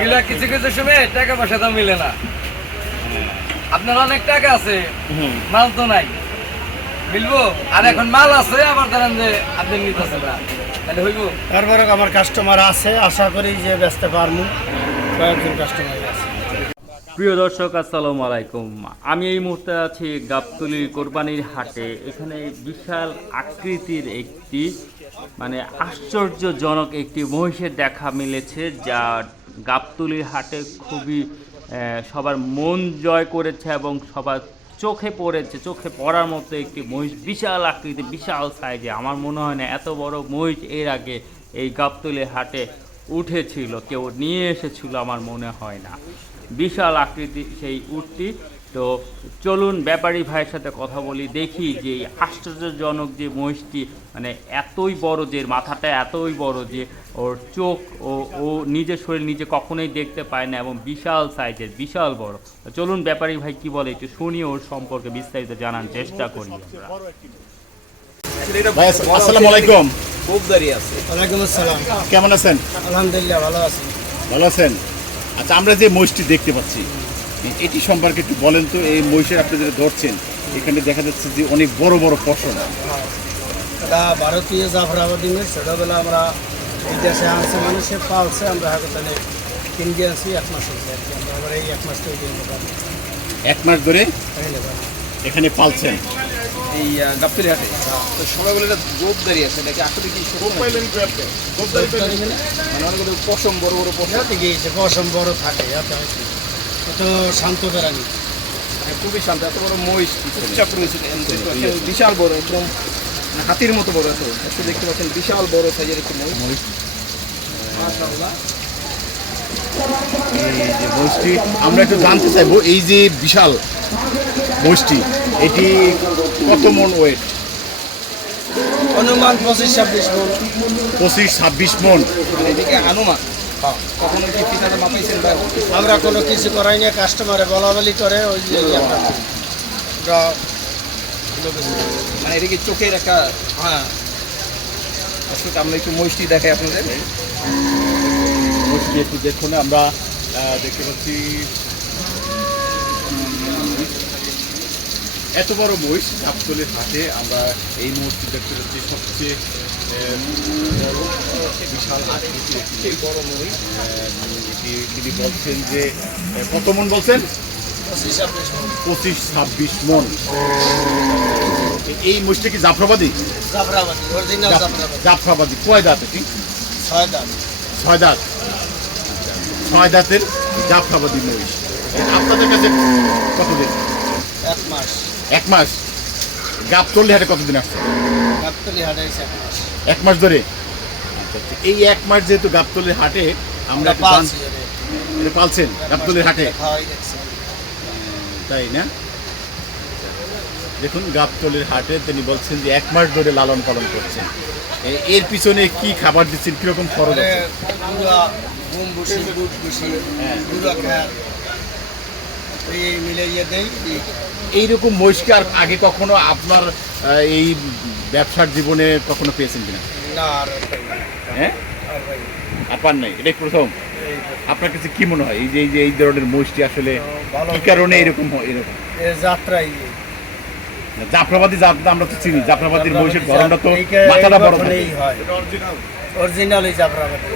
এগুলা কিছু কিছু সময় টাকা পয়সা তো মিলে না। আপনার অনেক টাকা আছে, মাল তো নাই, মিলবো? আর এখন মাল আছে, আবার ধরেন যে আপনি নিতেছেন না, তাহলে হইব? তারপরে আমার কাস্টমার আছে, আশা করি যে বেচতে পারবো। কয়েকজন কাস্টমার আছে। প্রিয় দর্শক, আসসালামু আলাইকুম। আমি এই মুহূর্তে আছি গাবতলী কোরবানির হাটে। এখানে বিশাল আকৃতির একটি আশ্চর্যজনক একটি মহিষের দেখা মিলেছে, যা গাবতলীর হাটে খুবই সবার মন জয় করেছে এবং সবার চোখে পড়েছে। চোখে পড়ার মতো একটি মহিষ, বিশাল আকৃতি, বিশাল সাইজে। আমার মনে হয় না এত বড় মহিষ এর আগে এই গাবতলীর হাটে উঠেছিল, কেউ নিয়ে এসেছিল, আমার মনে হয় না। বিশাল আকৃতি সেই উটটি। তো চলুন ব্যাপারী ভাইয়ের সাথে কথা বলি, দেখি যে এই আশ্চর্যজনক যে মহিষটি, এতই বড়, যে মাথাটা এতই বড় যে ওর চোখ ও নিজের শরীর নিজে কখনোই দেখতে পায় না, এবং বিশাল সাইজের, বিশাল বড়। চলুন ব্যাপারী ভাই কি বলে একটু শুনি, ওর সম্পর্কে বিস্তারিত জানার চেষ্টা করি আমরা। আসসালামু আলাইকুম। ওয়ালাইকুম আসসালাম। কেমন আছেন? আলহামদুলিল্লাহ, ভালো আছি। ভালো আছেন? আচ্ছা, আমরা যে মহিষটি দেখতে পাচ্ছি এটি সম্পর্কে একটু বলেন তো। এই মহিষের আপনি যেটা ধরছেন, এখানে দেখা যাচ্ছে যে অনেক বড় বড় পশম। এটা ভারতীয় জাফরাবাদী মহিষ। ছোটোবেলা আমরা এই দেশে আনছে, মানুষে পালছে, আমরা হাসপাতালে কিনতে আনছি। 1 মাস হয়েছে আর কি। আমরা আবার এই 1 মাস থেকে কিনতে পারি। 1 মাস ধরে এখানে পালছেন এই গাবতলী হাটে তো সবাই বলে এটা গোপদারি আছে, নাকি আসলে কি মানে অনেকগুলো পশম, বড় বড় পশম গিয়েছে, পশম বড় থাকে, এত শান্ত প্রাণী, খুবই শান্ত। এত বড় মহিষ বিশাল বড়, একদম হাতির মতো বড়। এত একটু দেখতে পাচ্ছেন, বিশাল বড় সাইজের একটু মহিষ। মাশাআল্লাহ। এই যে মহিষটি আমরা একটু জানতে চাইবো, এই যে বিশাল মহিষটি, এটি কত মন ওয়েট? অনুমান 25-26 মণ। 25-26 মন। এদিকে আনুমান কখনো কি পিতাটা মাপাইছেন ভাই? আমরা কোনো কিছু করাই না, কাস্টমারে বলা বলি করে, ওই যে মানে এদিকে চোখের একটা, হ্যাঁ আসলে আমরা একটু মহিষটি দেখাই আপনাদের। মহিষটি একটু দেখুন, আমরা দেখতে পাচ্ছি এত বড় মহিষ গাবতলীর হাটে। আমরা এই মুহূর্তে দেখতে পাচ্ছি সবচেয়ে বিশাল আকৃতির একটি বড় মহিষ। তিনি বলছেন যে কত মন বলছেন? 25-26 মন। এই মহিষটা কি জাফরাবাদী? জাফরাবাদী, অরিজিনাল জাফরাবাদী। জাফরাবাদী। কয় দাঁত এটি? 6 দাঁত। 6 দাঁত। 6 দাঁতের জাফরাবাদী মহিষ। আপনাদের কাছে কতদিন? 1 মাস। 1 মাস। গাবতলী হাটে কতদিন আসছে? গাবতলী হাটে 1 মাস। 1 মাস ধরে। এই 1 মাস যেহেতু গাবতলীর হাটে আমরা এটা পালছেন গাবতলীর হাটে, তাই না? দেখুন, গাবতলীর হাটে তিনি বলছেন যে 1 মাস ধরে লালন পালন করছেন। এর পিছনে কি খাবার দিচ্ছেন, কিরকম খরচ আছে? এইরকম মহিষকে আর আগে কখনো আপনার এই ব্যবসার জীবনে কখনো পেয়েছেন কিনা? হ্যাঁ, আর পান নাই, এটাই প্রথম। আপনার কাছে কি মনে হয় এই যে এই ধরনের মহিষটি আসলে কি কারণে এরকম হয়? এরকম যাত্রাই জাফরাবাদী জাতটা আমরা তো চিনি, জাফরাবাদীর মহিষের গঠনটা তো মাথাটা বড় থাকে। অরিজিনাল এই জাফরাবাদী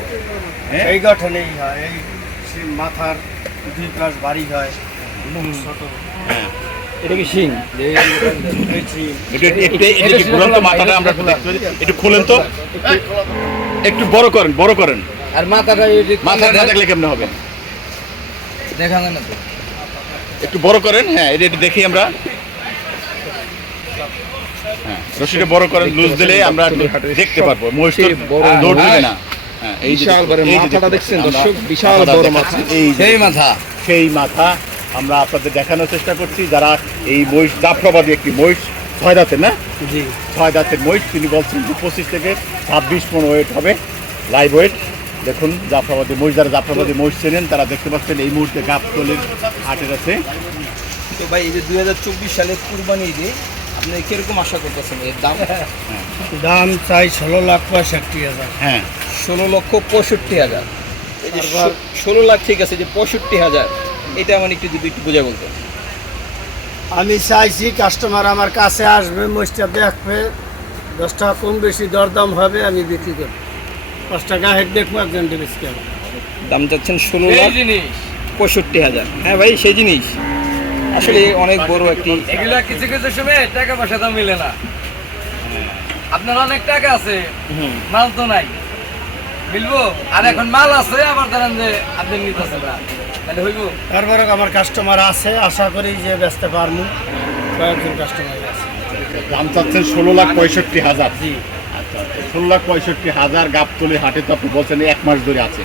এই গঠনেই হয়, এই মাথার দুই পাশ ভারী হয়, ছোট। এটা কি শিং? একটু খোলেন তো, একটু বড় করেন, বড় করেন। আর মাথাটা মাথা না দেখলে কেমন হবে? দেখা যায় না তো, একটু বড় করেন। হ্যাঁ, এটা দেখি আমরা। হ্যাঁ, রশিটা বড় করেন, লুজ দিলে আমরা দেখতে পারবো মহিষটা দৌড় দিবে না। হ্যাঁ, এই বিশাল বড় মাথাটা দেখছেন দর্শক, বিশাল বড় মাথা। এই সেই মাথা আমরা আপনাদের দেখানোর চেষ্টা করছি। যারা এই মহিষ, জাফরাবাদী একটি মহিষ, 6 দাঁতের, না? জি, 6 দাঁতের মহিষ। তিনি বলছেন যে 25-26 মণ ওয়েট হবে, লাইভ ওয়েট। দেখুন, জাফরাবাদী মহিষ, যারা জাফরাবাদী মহিষ চেনেন তারা দেখতে পাচ্ছেন এই মুহূর্তে গাবতলীর হাটের আছে। তো ভাই, এই যে 2024 সালের কুরবানি ঈদে আপনি কিরকম আশা করতেছেন এর দাম? দাম চাই 16,65,000। হ্যাঁ, 16,65,000। এই যে তারপর 16 লাখ ঠিক আছে, যে 65,000 এটা মানে একটু যদি একটু বোঝা বলতেন। আমি চাইছি কাস্টমার আমার কাছে আসবে, মোষটা দেখবে, 10 টাকা কম বেশি দরদাম হবে, আমি বিক্রি করব। 5 টাকা হেড দেখবো, একজন বেশি হবে। দাম চাচ্ছেন 16 এই লাখ জিনিস 65,000। হ্যাঁ ভাই, সেই জিনিস আসলে অনেক বড় একটি। এগুলা কিছু কিছু সময় টাকা পয়সা তো মিলে না। আপনার অনেক টাকা আছে, মাল তো নাই, মিলবো? আর এখন মাল আছে, আবার ধরেন যে আপনি নিতেছেন না, তাহলে হইব? তারপরে আমার কাস্টমার আছে, আশা করি যে বেচতে পারবো। কয়েকজন কাস্টমার আছে। দাম চাচ্ছেন 16,65,000। জি। আচ্ছা, 16,65,000 গাবতলী হাটে তো আপনি বলছেন 1 মাস ধরে আছে।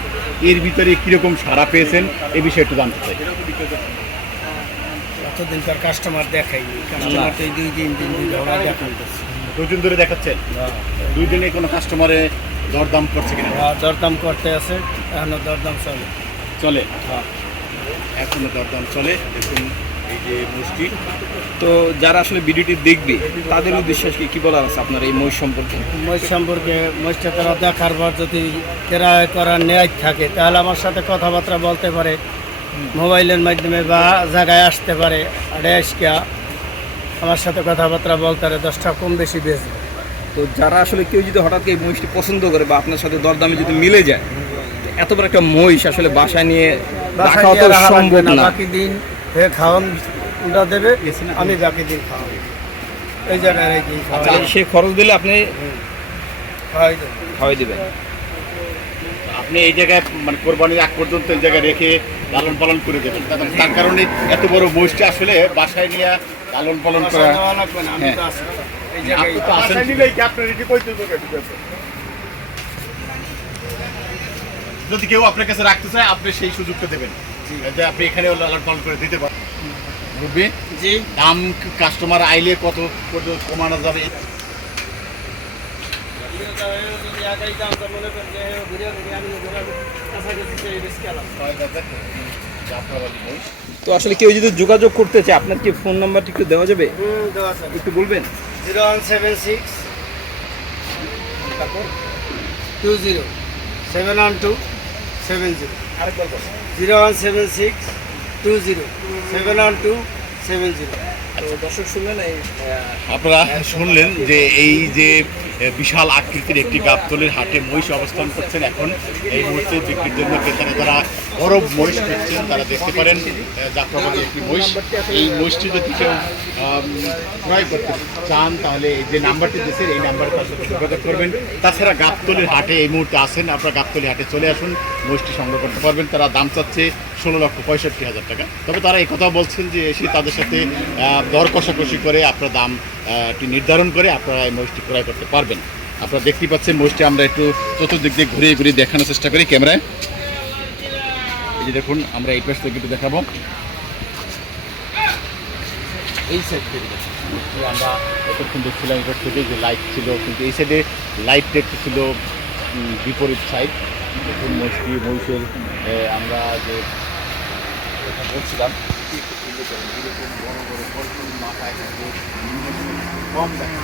এর ভিতরে কিরকম সাড়া পেয়েছেন এই বিষয়ে একটু জানতে চাই। এতদিনকার কাস্টমার দেখাইনি, কাস্টমার তো এই 2-3 দিন দেখান করছে। 2 দিন ধরে দেখাচ্ছেন? 2 দিনে কোনো কাস্টমারে দরদাম করছে কিনা? দরদাম করতে আছে, এখনো দরদাম চলে। চলে, এখনো দরদাম চলে। দেখুন এই যে মুষ্টি। তো যারা আসলে ভিডিওটি দেখবে তাদের উদ্দেশ্যে আজকে কি বলার আছে আপনার এই মহিষ সম্পর্কে? মহিষ সম্পর্কে, মহিষটা তারা দেখার পর যদি ক্রয় করার ন্যায় থাকে, তাহলে আমার সাথে কথাবার্তা বলতে পারে, মোবাইলের মাধ্যমে বা জায়গায় আসতে পারে। আড়াইশকা আমার সাথে কথাবার্তা বলতে পারে, 10 টাকা কম বেশি বেচবে। তো যারা আসলে কেউ যদি হঠাৎ এই মহিষটি পছন্দ করে বা আপনার সাথে দরদামে যদি মিলে যায়, এত বড় একটা মহিষ আসলে বাসায় নিয়ে বাসায় রাখাও তো নিয়ে রাখা সম্ভব লাগবে না, না। বাকি দিন খাওয়ানটা দেবে, আমি বাকি দিন খাওয়াবো। এই জায়গায় রেখে আচ্ছা, সে খরচ দিলে আপনি খাওয়াই দেবে। খাওয়াই দেবেন। আপনি এই জায়গায় মানে কোরবানির আগ পর্যন্ত এই জায়গায় রেখে লালন পালন করে দেবেন। তার কারণে এত বড় মহিষটা আসলে বাসায় নিয়ে লালন পালন করা। বাসায় দেওয়া লাগবে না, আমি হ্যাঁ। তো আছি। এই জায়গায় আপনি তো আছেন। যদি কেউ আপনার কাছে রাখতে চায়, আপনি সেই সুযোগটা দেবেন যে আপনি এখানেও লালন পালন করে দিতে পারেন। রুবি, জি। দাম কাস্টমার আইলে কত পর্যন্ত কমানো যাবে? যদি আগাই দাম তো মনে করেন যে ঘুরে ঘুরে আমি কাছাকাছি চেয়ে বেশি গেলাম। জাফরাবাদী মহিষ। তো আসলে কেউ যদি যোগাযোগ করতে চায়, আপনার কি ফোন নাম্বারটি একটু দেওয়া যাবে? দেওয়া আছে। একটু বলবেন। 0176 20 712 70। আরেকবার বলুন। 0176 20 712 70। তো দর্শক শুনলেন এই আপনারা শুনলেন যে এই যে বিশাল আকৃতির একটি গাবতলীর হাটে মহিষ অবস্থান করছেন। এখন এই মুহূর্তে বিক্রির জন্য ক্রেতারা যারা বড় মহিষ কিনছেন তারা দেখতে পারেন জাফরাবাদী একটি মহিষ। এই মহিষটি যদি কেউ ক্রয় করতে চান তাহলে এই যে নাম্বারটি দিয়েছে এই নাম্বারে তার সাথে যোগাযোগ করবেন। তাছাড়া গাবতলীর হাটে এই মুহূর্তে আসেন, আপনারা গাবতলী হাটে চলে আসুন, মহিষটি সংগ্রহ করতে পারবেন। তারা দাম চাচ্ছে 16,65,000 টাকা। তবে তারা এই কথা বলছেন যে এসে তাদের সাথে দর কষাকষি করে আপনার দামটি নির্ধারণ করে আপনারা এই মহিষটি ক্রয় করতে পারবেন। আপনারা দেখতেই পাচ্ছেন মহিষটি আমরা একটু চতুর্দিক দিয়ে ঘুরিয়ে ঘুরিয়ে দেখানোর চেষ্টা করি ক্যামেরায়। এই যে দেখুন, আমরা এই পাশ থেকে একটু দেখাবো। এই সাইড থেকে আমরা এতক্ষণ দেখছিলাম এবার থেকে যে লাইট ছিল, কিন্তু এই সাইডে লাইটটা একটু ছিল বিপরীত সাইড। দেখুন মহিষের আমরা যে কথা বলছিলাম বড় বড় মাথায় কম দেখা